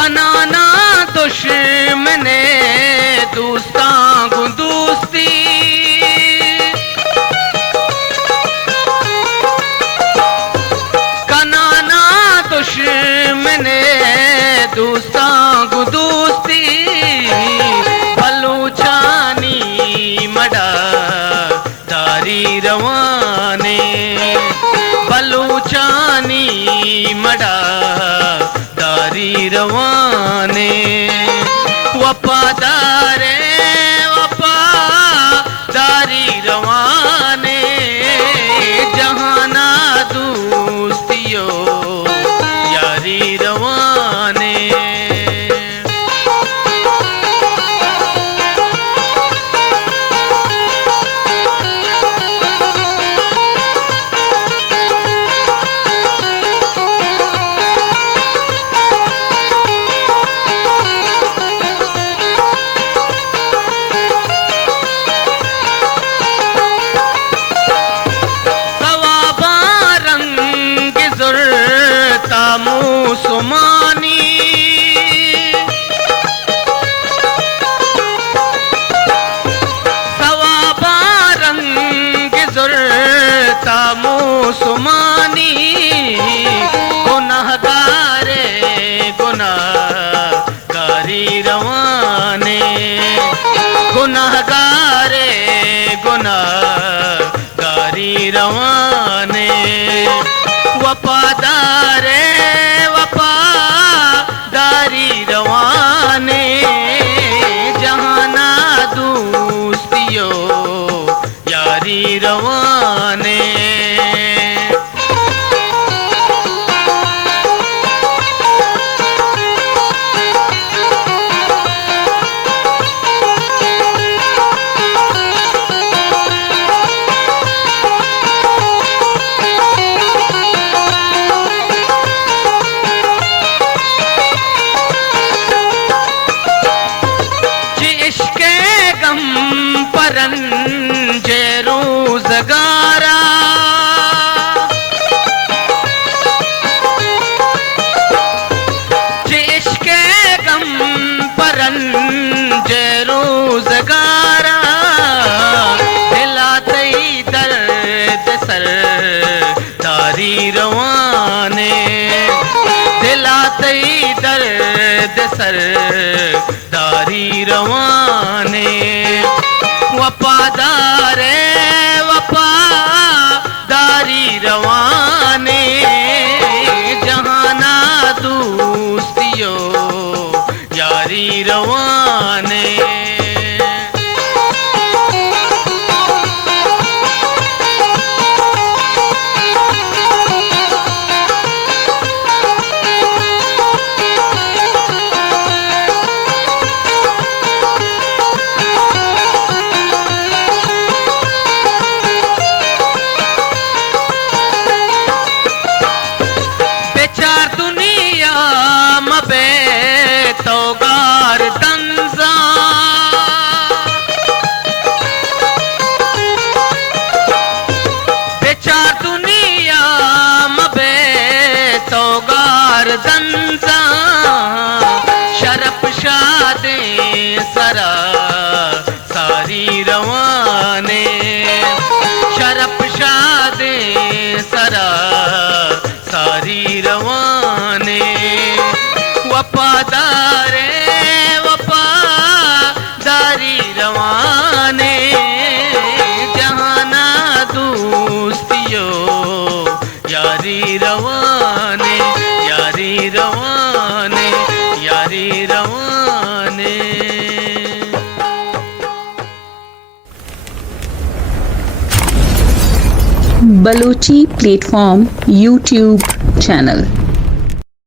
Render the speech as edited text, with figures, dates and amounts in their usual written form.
कनाना दुश्मने दोस्तां को दोस्ती कनाना दुश्मने दोस्तां को दोस्ती बलूचानी मड़ा दारी रवाने बलूचानी मड़ा दारी रवाने वफादारे वफादारी रवाने जहाना दोस्तियो यारी रवाने सुमानी सवाबा रंग जुर्ता सुमानी गुनाहगारे गुनाहगारी रवाने गुनाहगारे गुनाहगारी रवाने वफादारे वफादारी रवाने जहाना दोस्तियो यारी रवाने परंजे रोज़गारा इश्क़े गम परंजे रोज़गारा दिलाते दर्द सरदारी रवाने दिलाते दर्द सरदारी रवाने वफादारे वफादारी रवाने जहाना दोस्तियो यारी रवाने शरफ शादे सरा सारी रवाने शरफ शादे सरा सारी रवाने वफादारे वफादारी रवाने जहाना दोस्तियो यारी रवाने यारी रवाने यारी रवाने बलोची प्लेटफॉर्म यूट्यूब चैनल।